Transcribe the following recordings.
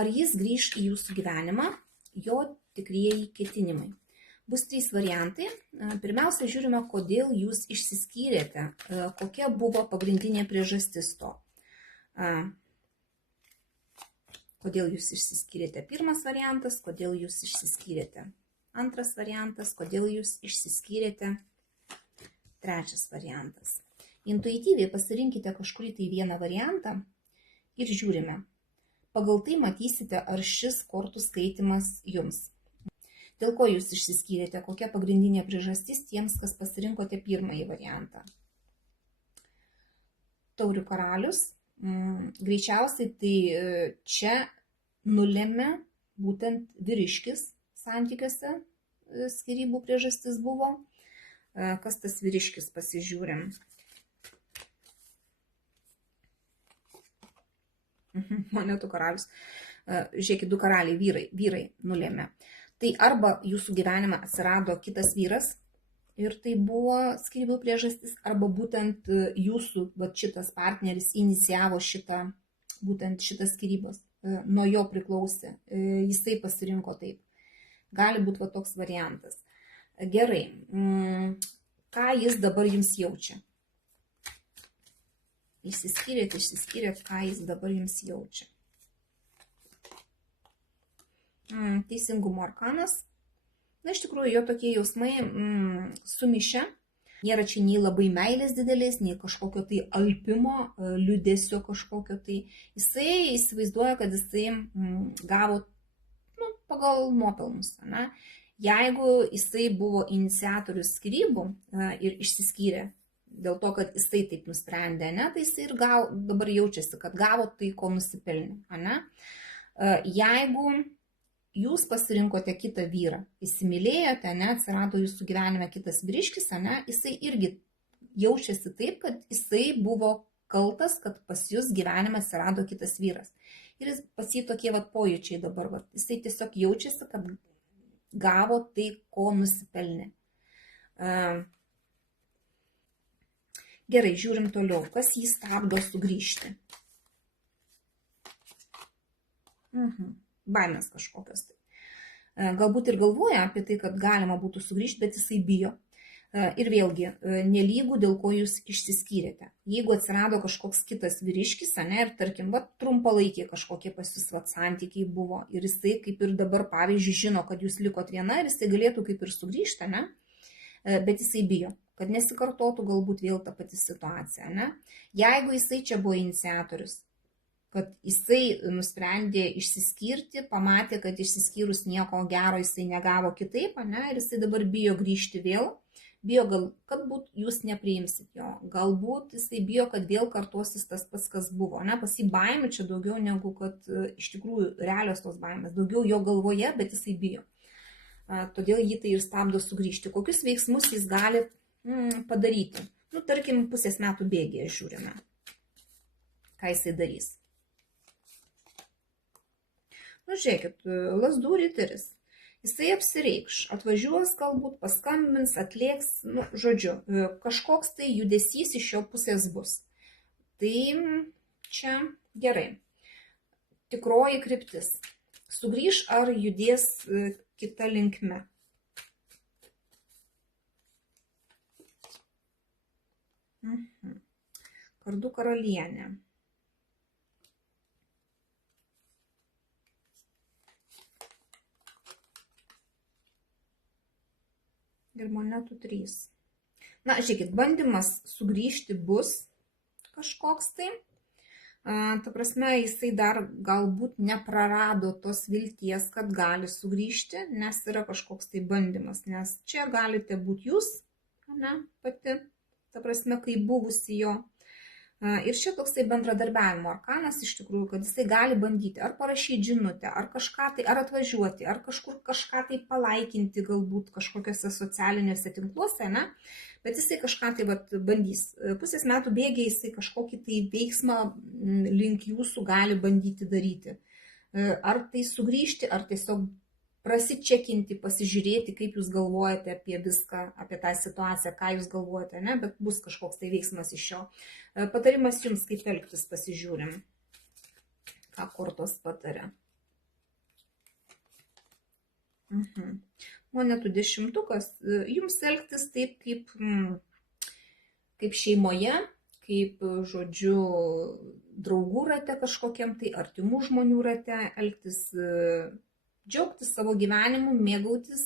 ar jis grįš į jūsų gyvenimą, jo tikrieji ketinimai. Bus 3 variantai. Pirmiausia, žiūrime, kodėl jūs išsiskyrėte, kokia buvo pagrindinė priežastis to. Kodėl jūs išsiskyrėte? Pirmas variantas, kodėl jūs išsiskyrėte. Antras variantas, kodėl jūs išsiskyrėte. Trečias variantas. Intuityviai pasirinkite kažkurį tai vieną variantą ir žiūrime. Pagal tai matysite, ar šis kortų skaitimas jums. Dėl ko jūs išsiskyrėte, kokia pagrindinė priežastis tiems, kas pasirinkote pirmąjį variantą. Taurių karalius. Greičiausiai tai čia nulėmė būtent vyriškis santykiuose, skyrybų priežastis buvo. Kas tas vyriškis, pasižiūrim. Monetų karalius. Žiūrėkit, 2 karaliai, vyrai nulėmė. Tai arba jūsų gyvenime atsirado kitas vyras ir tai buvo skyrybų priežastis, arba būtent jūsų šitas partneris inicijavo būtent šitas skyrybos. Nuo jo priklausė, jisai pasirinko taip. Gali būti toks variantas. Gerai, ką jis dabar jums jaučia? Išsiskyrėt, ką jis dabar jums jaučia? Teisingumo arkanas. Na, iš tikrųjų, jo tokie jausmai sumišę. Nėra čia nei labai meilės didelės, nei kažkokio tai alpimo, liūdesio kažkokio tai. Jisai įsivaizduoja, kad jisai gavo pagal nuopelnus. Ne? Jeigu jisai buvo iniciatorius skyrybų ir išsiskyrė dėl to, kad jisai taip nusprendė, ne, tai jisai ir dabar jaučiasi, kad gavo tai, ko nusipelnė. Ne? Jeigu jūs pasirinkote kitą vyrą, įsimylėjote, ne, atsirado jūsų gyvenime kitas vyriškis, ne, jisai irgi jaučiasi taip, kad jisai buvo kaltas, kad pas jūs gyvenime atsirado kitas vyras. Ir pas jį tokie pojūčiai dabar, jisai tiesiog jaučiasi, kad gavo tai, ko nusipelnė. Gerai, žiūrim toliau, kas jį stabdo sugrįžti. Baimės kažkokios. Galbūt ir galvoja apie tai, kad galima būtų sugrįžti, bet jisai bijo. Ir vėlgi, nelygų, dėl ko jūs išsiskyrėte. Jeigu atsirado kažkoks kitas vyriškis, ne, ir tarkim, trumpalaikiai kažkokie pas jūs santykiai buvo, ir jisai kaip ir dabar, pavyzdžiui, žino, kad jūs likot viena ir jisai galėtų kaip ir sugrįžti, ne, bet jisai bijo, kad nesikartotų galbūt vėl ta pati situacija. Ne. Jeigu jisai čia buvo iniciatorius, kad jisai nusprendė išsiskirti, pamatė, kad išsiskyrus nieko gero jisai negavo kitaip, ne, ir jisai dabar bijo grįžti vėl, bijo, kad jūs nepriimsit jo, galbūt jisai bijo, kad vėl kartosis tas pats, kas buvo. Ne, pas jį baimė čia daugiau negu, kad iš tikrųjų realios tos baimės, daugiau jo galvoje, bet jisai bijo. Todėl jį tai ir stabdo sugrįžti. Kokius veiksmus jis gali padaryti? Nu, tarkim, pusės metų bėgyje žiūrime, ką jisai darys. Nu, žiūrėkit, lazdų riteris. Jisai apsireikš, atvažiuos galbūt, paskambins, atlėks, nu, žodžiu, kažkoks tai judesys iš jo pusės bus. Tai čia gerai. Tikroji kryptis. Sugrįš ar judės kita linkme? Kardų karalienė. Ir monetų 3. Na, žiūrėkit, bandymas sugrįžti bus kažkoks tai. Ta prasme, jisai dar galbūt neprarado tos vilties, kad gali sugrįžti, nes yra kažkoks tai bandymas. Nes čia galite būti jūs, ne, pati, ta prasme, kai buvusi jo. Ir čia toksai bendradarbiavimo arkanas iš tikrųjų, kad jisai gali bandyti ar parašyti žinutę, ar kažką tai, ar atvažiuoti, ar kažkur kažką tai palaikinti galbūt kažkokiuose socialiniuose tinkluose, ne? Bet jisai kažką tai bandys. Pusės metų bėgiai jisai kažkokį tai veiksmą link jūsų gali bandyti daryti. Ar tai sugrįžti, ar tiesiog prasičekinti, pasižiūrėti, kaip jūs galvojate apie viską, apie tą situaciją, ką jūs galvojate, ne? Bet bus kažkoks tai veiksmas iš šio. Patarimas jums, kaip elgtis, pasižiūrim, ką kortos pataria. Monetų 10. Jums elgtis taip kaip šeimoje, kaip, žodžiu, draugų rate kažkokiam tai, artimų žmonių rate, elgtis, džiaugtis savo gyvenimu, mėgautis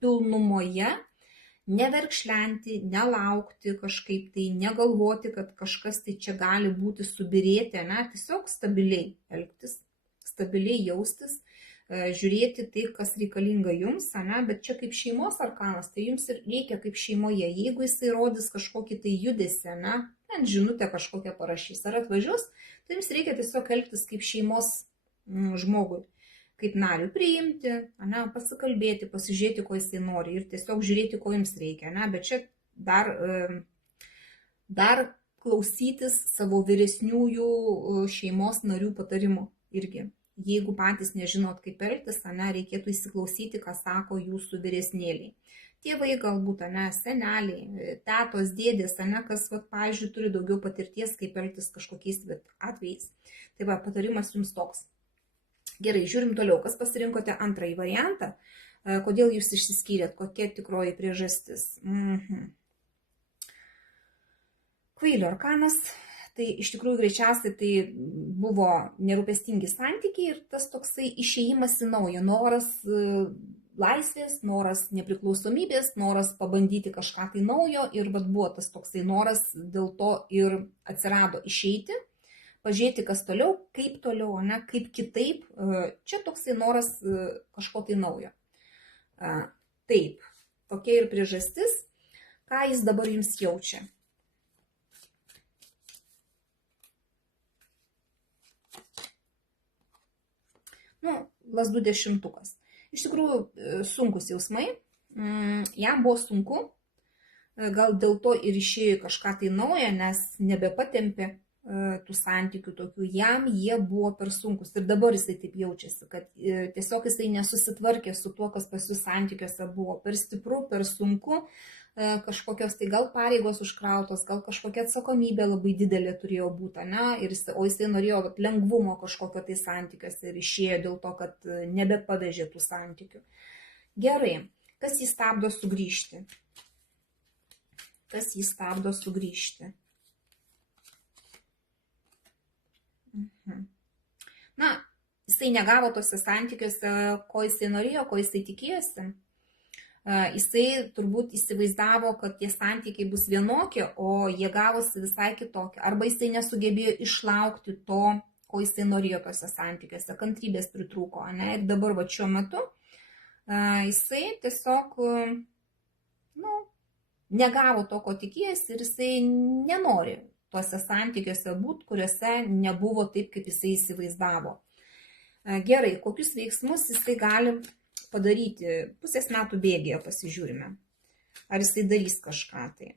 pilnumoje, neverkšlenti, nelaukti kažkaip tai, negalvoti, kad kažkas tai čia gali būti subirėti, ne, tiesiog stabiliai elgtis, stabiliai jaustis, žiūrėti tai, kas reikalinga jums, ne, bet čia kaip šeimos arkanas, tai jums ir reikia kaip šeimoje. Jeigu jisai rodys kažkokį tai judesį, ne, žinutę kažkokią parašys ar atvažiuos, tai jums reikia tiesiog elgtis kaip šeimos žmogui, kaip nariui, priimti, ne, pasikalbėti, pasižiūrėti, ko jisai nori ir tiesiog žiūrėti, ko jums reikia, ne, bet čia dar klausytis savo vyresniųjų šeimos narių patarimų irgi. Jeigu patys nežinot, kaip elgtis, ne, reikėtų įsiklausyti, ką sako jūsų vyresnėliai. Tėvai galbūt, ne, seneliai, tetos, dėdės, ne, kas, pavyzdžiui, turi daugiau patirties, kaip elgtis kažkokiais atvejais. Tai va, patarimas jums toks. Gerai, žiūrim toliau, kas pasirinkote antrąjį variantą, kodėl jūs išsiskyrėt, kokia tikroji priežastis. Kvailio arkanas. Tai iš tikrųjų greičiausiai tai buvo nerūpestingi santykiai ir tas toksai išėjimas į naują, noras laisvės, noras nepriklausomybės, noras pabandyti kažką tai naujo ir buvo tas toksai noras, dėl to ir atsirado išeiti, pažiūrėti, kas toliau, ne, kaip kitaip, čia toksai noras kažko tai naujo. Taip, tokia ir priežastis, ką jis dabar jums jaučia. Lazdų 10. Iš tikrųjų, sunkus jausmai, jam buvo sunku, gal dėl to ir išėjo kažką tai naujo, nes nebepatempė tų santykių tokių, jam jie buvo per sunkus ir dabar jisai taip jaučiasi, kad tiesiog jisai nesusitvarkė su tuo, kas pas jų santykiuose buvo, per stipru, per sunku, kažkokios tai gal pareigos užkrautos, gal kažkokia atsakomybė labai didelė turėjo būti, ne, o jisai norėjo lengvumo kažkokio tai santykiuose ir išėjo dėl to, kad nebepavežė tų santykių. Gerai, kas jį stabdo sugrįžti? Kas jį stabdo sugrįžti? Na, jisai negavo tose santykiuose, ko jisai norėjo, ko jisai tikėjosi. Jisai turbūt įsivaizdavo, kad tie santykiai bus vienokie, o jie gavosi visai kitokie. Arba jisai nesugebėjo išlaukti to, ko jisai norėjo tose santykiuose, kantrybės pritrūko, ne? Ir dabar šiuo metu jisai tiesiog negavo to, ko tikėjosi ir jisai nenori tuose santykiuose būti, kuriuose nebuvo taip, kaip jisai įsivaizdavo. Gerai, kokius veiksmus jisai gali padaryti? Pusės metų bėgėje pasižiūrime. Ar jisai darys kažką tai?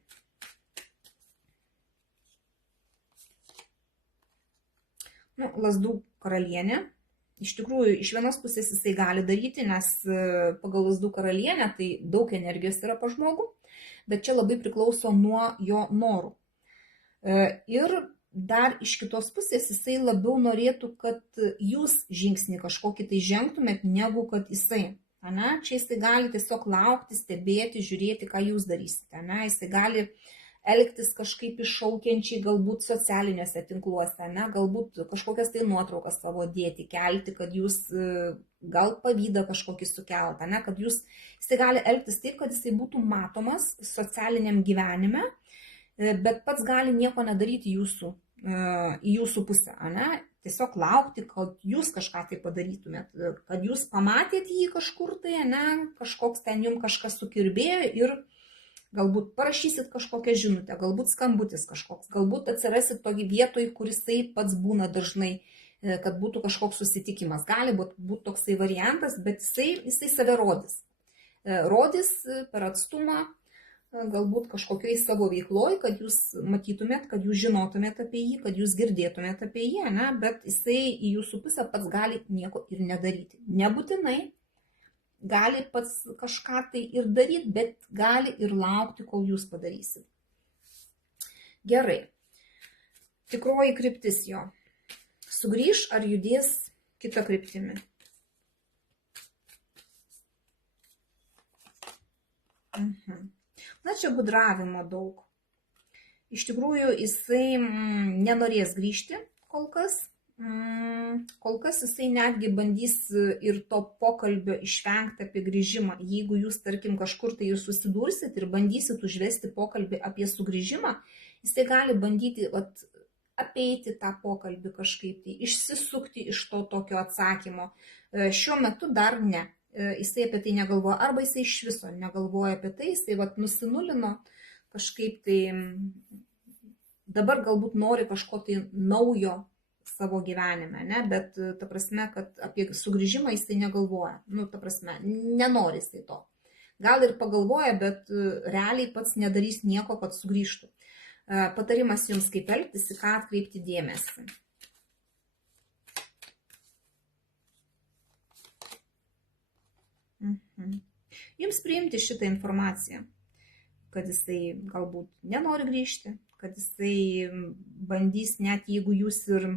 Lazdų karalienė. Iš tikrųjų, iš vienos pusės jisai gali daryti, nes pagal lazdų karalienę tai daug energijos yra pa žmogų, bet čia labai priklauso nuo jo norų. Ir dar iš kitos pusės jisai labiau norėtų, kad jūs žingsnį kažkokį tai žengtumėt, negu kad jisai. Ne? Čia jisai gali tiesiog laukti, stebėti, žiūrėti, ką jūs darysite. Ne? Jisai gali elgtis kažkaip iššaukiančiai, galbūt socialiniuose tinkluose, ne? Galbūt kažkokias tai nuotraukas savo dėti, kelti, kad jūs gal pavydą kažkokį sukeltą, ne? Kad jisai gali elgtis taip, kad jisai būtų matomas socialiniam gyvenime, bet pats gali nieko nedaryti į jūsų pusę, ne? Tiesiog laukti, kad jūs kažką tai padarytumėt, kad jūs pamatėt jį kažkur tai, ne? Kažkoks ten jums kažkas sukirbėjo ir galbūt parašysit kažkokią žinutę, galbūt skambutis kažkoks, galbūt atsirasit tokį vietoj, kur jisai pats būna dažnai, kad būtų kažkoks susitikimas. Gali būti toksai variantas, bet jisai save rodys. Rodys per atstumą, galbūt kažkokiai savo veikloj, kad jūs matytumėt, kad jūs žinotumėt apie jį, kad jūs girdėtumėt apie jį, ne? Bet jisai į jūsų pusę pats gali nieko ir nedaryti. Nebūtinai gali pats kažką tai ir daryti, bet gali ir laukti, kol jūs padarysit. Gerai. Tikroji kryptis jo. Sugrįš ar judės kitą kryptimį? Na, čia gudravimo daug. Iš tikrųjų, jisai nenorės grįžti kol kas. Kol kas jisai netgi bandys ir to pokalbio išvengti apie grįžimą. Jeigu jūs, tarkim, kažkur tai jūs susidursit ir bandysit užvesti pokalbį apie sugrįžimą, jisai gali bandyti apeiti tą pokalbį kažkaip, tai išsisukti iš to tokio atsakymo. Šiuo metu dar ne. Jisai apie tai negalvoja, arba jisai iš viso negalvoja apie tai, jisai nusinulino kažkaip tai, dabar galbūt nori kažko tai naujo savo gyvenime, ne? Bet ta prasme, kad apie sugrįžimą jisai negalvoja, ta prasme, nenori jisai to. Gal ir pagalvoja, bet realiai pats nedarys nieko, kad sugrįžtų. Patarimas jums, kaip elgtis, į ką atkreipti dėmesį. Jums priimti šitą informaciją, kad jisai galbūt nenori grįžti, kad jisai bandys, net jeigu jūs ir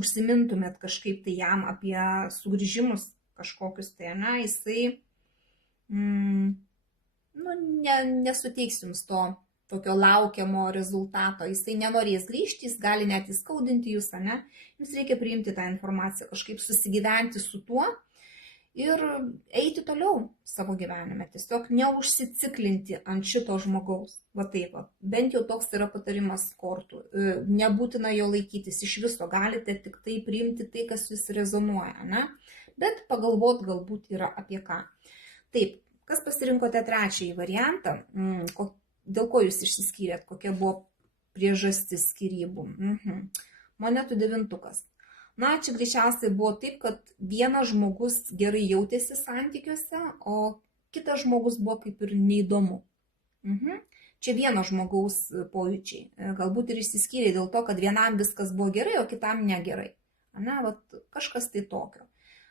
užsimintumėt kažkaip tai jam apie sugrįžimus kažkokius tai, jisai nesuteiks jums to tokio laukiamo rezultato, jisai nenorės grįžti, jis gali net įskaudinti jūs, jums reikia priimti tą informaciją, kažkaip susigyventi su tuo ir eiti toliau savo gyvenime, tiesiog neužsiciklinti ant šito žmogaus. Va taip, bent jau toks yra patarimas kortų. Nebūtina jo laikytis, iš viso galite tik tai priimti tai, kas jūs rezonuoja, bet pagalvot galbūt yra apie ką. Taip, kas pasirinkote trečiąjį variantą, dėl ko jūs išsiskyrėt, kokia buvo priežastis skyrybų. Monetų devintukas. Na, čia greičiausiai buvo taip, kad vienas žmogus gerai jautėsi santykiuose, o kitas žmogus buvo kaip ir neįdomu. Čia vieno žmogaus pojūčiai. Galbūt ir išsiskyrė dėl to, kad vienam viskas buvo gerai, o kitam negerai. Kažkas tai tokio.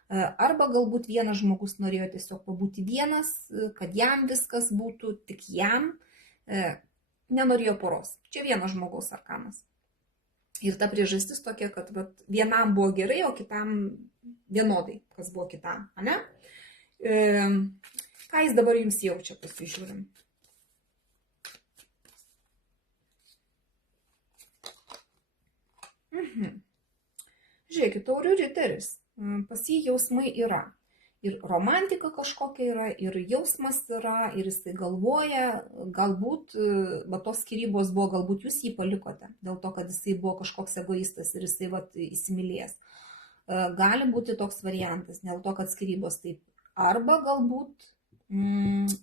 Arba galbūt vienas žmogus norėjo tiesiog pabūti vienas, kad jam viskas būtų tik jam, nenorėjo poros. Čia vienas žmogaus arkanas. Ir ta priežastis tokia, kad vienam buvo gerai, o kitam vienodai, kas buvo kitam. Ką jis dabar jums jaučia, pasižiūrim. Žiūrėkit, taurių riteris. Pas jį jausmai yra. Ir romantika kažkokia yra, ir jausmas yra, ir jisai galvoja, galbūt tos skyrybos buvo, galbūt jūs jį palikote, dėl to, kad jisai buvo kažkoks egoistas ir jisai įsimylės. Gali būti toks variantas, dėl to, kad skyrybos taip. Arba galbūt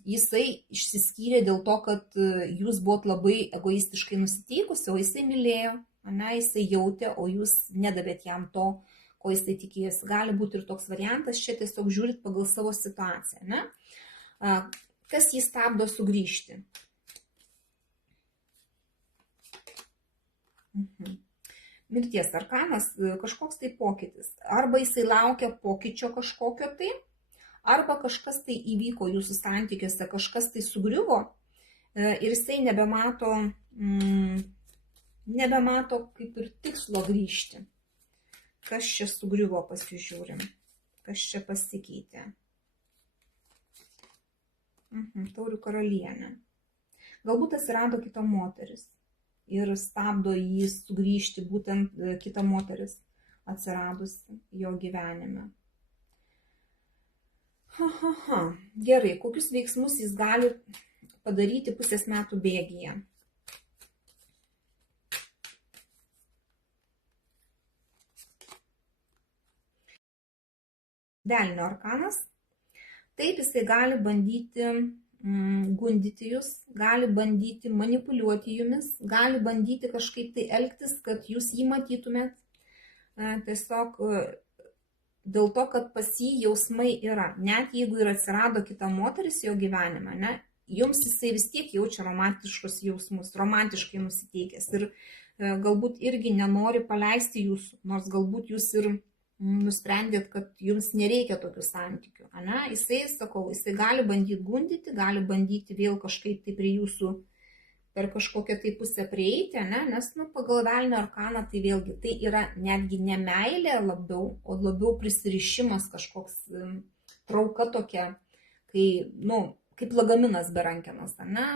jisai išsiskyrė dėl to, kad jūs buvot labai egoistiškai nusiteikusi, o jisai mylėjo, jisai jautė, o jūs nedavėt jam to, ko jisai tikėjosi. Gali būti ir toks variantas, čia tiesiog žiūrit pagal savo situaciją. Kas jį stabdo sugrįžti? Mirties arkanas, kažkoks tai pokytis. Arba jisai laukia pokyčio kažkokio tai, arba kažkas tai įvyko jūsų santykiuose, kažkas tai sugriuvo ir jisai nebemato kaip ir tikslo grįžti. Kas čia sugriuvo, pasižiūrim. Kas čia pasikeitė. Taurių karalienė. Galbūt atsirado kita moteris ir stabdo jį sugrįžti, būtent kita moteris atsiradusi jo gyvenime. Gerai, kokius veiksmus jis gali padaryti pusės metų bėgyje? Velnio arkanas. Taip, jisai gali bandyti gundyti jūs, gali bandyti manipuliuoti jumis, gali bandyti kažkaip tai elgtis, kad jūs jį matytumėt. Tiesiog dėl to, kad pas jį jausmai yra. Net jeigu ir atsirado kita moteris jo gyvenime, jums jisai vis tiek jaučia romantiškus jausmus, romantiškai nusiteikęs. Ir galbūt irgi nenori paleisti jūsų, nors galbūt jūs ir nusprendėt, kad jums nereikia tokių santykių. Jisai gali bandyti gundyti, gali bandyti vėl kažkaip tai prie jūsų per kažkokią tai pusę prieiti, nes pagal velnio arkaną tai vėlgi tai yra netgi ne meilė labiau, o labiau prisirišimas kažkoks trauka tokia, kai kaip lagaminas be rankenos, ne?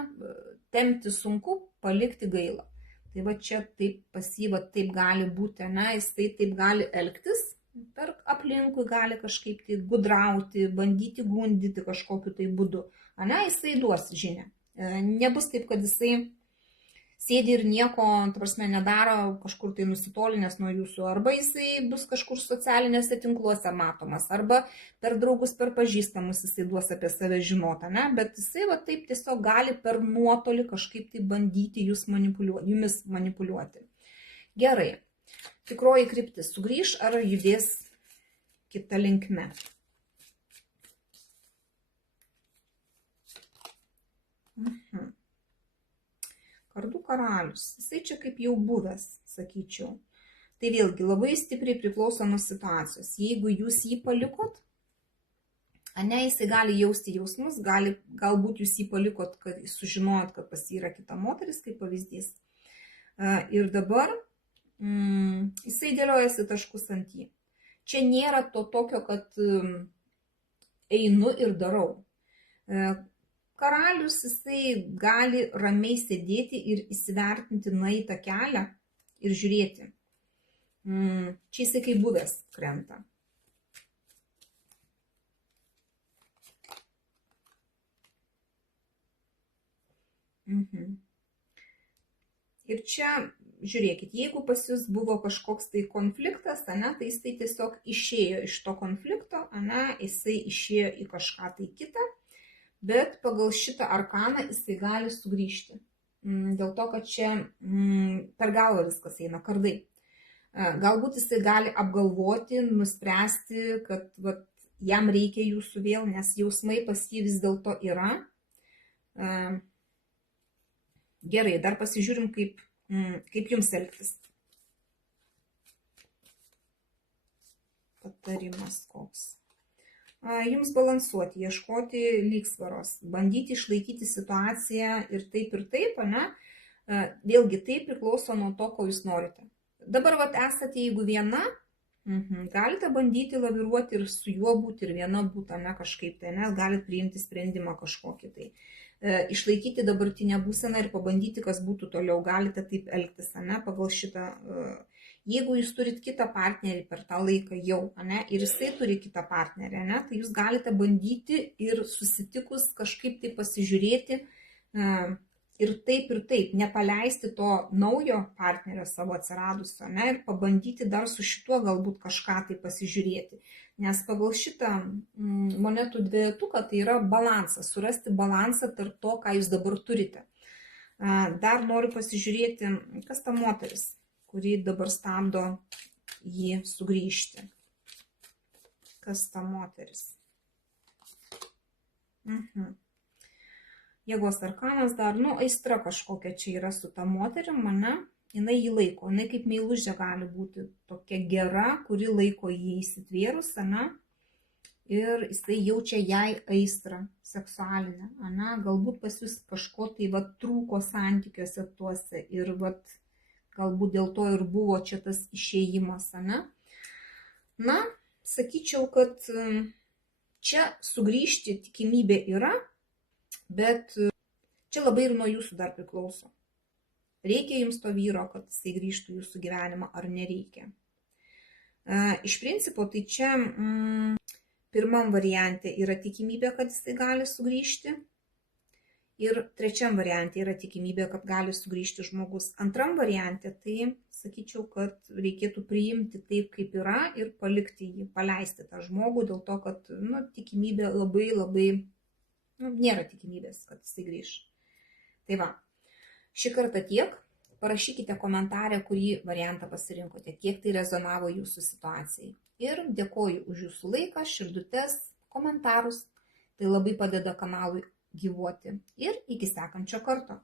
Tempti sunku, palikti gaila. Tai va čia taip pasyva, taip gali būti, ne? Jisai taip gali elgtis, per aplinkui gali kažkaip tai gudrauti, bandyti gundyti kažkokiu tai būdu, ne? Jisai duos žinią. Nebus taip, kad jisai sėdi ir nieko, ta prasme, nedaro, kažkur tai nusitolinęs nuo jūsų, arba jisai bus kažkur socialinėse tinkluose matomas, arba per draugus, per pažįstamus jisai duos apie save žinotą, ne? Bet jisai va taip tiesiog gali per nuotolį kažkaip tai bandyti jumis manipuliuoti. Gerai, tikroji kryptis sugrįš ar judės kita linkme? Kardų karalius, jisai čia kaip jau buvęs, sakyčiau. Tai vėlgi labai stipriai priklauso nuo situacijos. Jeigu jūs jį palikot, ne, jisai gali jausti jausmus, galbūt jūs jį palikot, kad sužinojot, kad pas jį yra kita moteris, kaip pavyzdys. Ir dabar jisai dėliojasi taškus ant jį. Čia nėra to tokio, kad einu ir darau. Karalius jisai gali ramiai sėdėti ir įsivertinti nueitą kelią ir žiūrėti. Čia jisai kaip buvęs krenta. Ir čia, žiūrėkit, jeigu pas jūs buvo kažkoks tai konfliktas, ne, tai jisai tiesiog išėjo iš to konflikto, ne, jisai išėjo į kažką tai kitą. Bet pagal šitą arkaną jisai gali sugrįžti. Dėl to, kad čia per galvą viskas eina, kardai. Galbūt jisai gali apgalvoti, nuspręsti, kad jam reikia jūsų vėl, nes jausmai pas jį vis dėlto yra. Gerai, dar pasižiūrim, kaip jums elgtis. Patarimas koks. Jums balansuoti, ieškoti lygsvaros, bandyti išlaikyti situaciją ir taip, ne? Vėlgi tai priklauso nuo to, ko jūs norite. Dabar esate, jeigu viena, galite bandyti laviruoti ir su juo būti, ir viena būti, ne, kažkaip tai, ne, galite priimti sprendimą kažkokį tai. Išlaikyti dabartinę būseną ir pabandyti, kas būtų toliau, galite taip elgtis, ne, pagal šitą. Jeigu jūs turit kitą partnerį per tą laiką jau, ne, ir jisai turi kitą partnerį, ne, tai jūs galite bandyti ir susitikus kažkaip tai pasižiūrėti ir taip, nepaleisti to naujo partnerio savo atsiradusio, ne, ir pabandyti dar su šituo galbūt kažką tai pasižiūrėti. Nes pagal šitą monetų dvejetuką tai yra balansas, surasti balansą tarp to, ką jūs dabar turite. Dar noriu pasižiūrėti, kas ta moteris, kuri dabar stabdo jį sugrįžti. Kas ta moteris? Jėgos arkanas dar, aistra kažkokia čia yra su ta moterim, ne? Jinai jį laiko, jinai kaip meilužė gali būti tokia gera, kuri laiko jį įsitvėrus, ne? Ir jisai jaučia jai aistrą seksualinę, ne? Galbūt pas jūs kažko tai trūko santykiuose tuose ir galbūt dėl to ir buvo čia tas išėjimas, ne? Na, sakyčiau, kad čia sugrįžti tikimybė yra, bet čia labai ir nuo jūsų dar priklauso. Reikia jums to vyro, kad jisai grįžtų jūsų gyvenimą, ar nereikia. Iš principo, tai čia pirmam variante yra tikimybė, kad jisai gali sugrįžti. Ir trečiam variante yra tikimybė, kad gali sugrįžti žmogus. Antram variante, tai sakyčiau, kad reikėtų priimti taip, kaip yra ir palikti jį, paleisti tą žmogų, dėl to, kad tikimybė labai, nėra tikimybės, kad jisai grįž. Tai va, šį kartą tiek. Parašykite komentarę, kurį variantą pasirinkote, kiek tai rezonavo jūsų situacijai. Ir dėkoju už jūsų laiką, širdutes, komentarus. Tai labai padeda kanalui gyvuoti. Ir iki sekančio karto.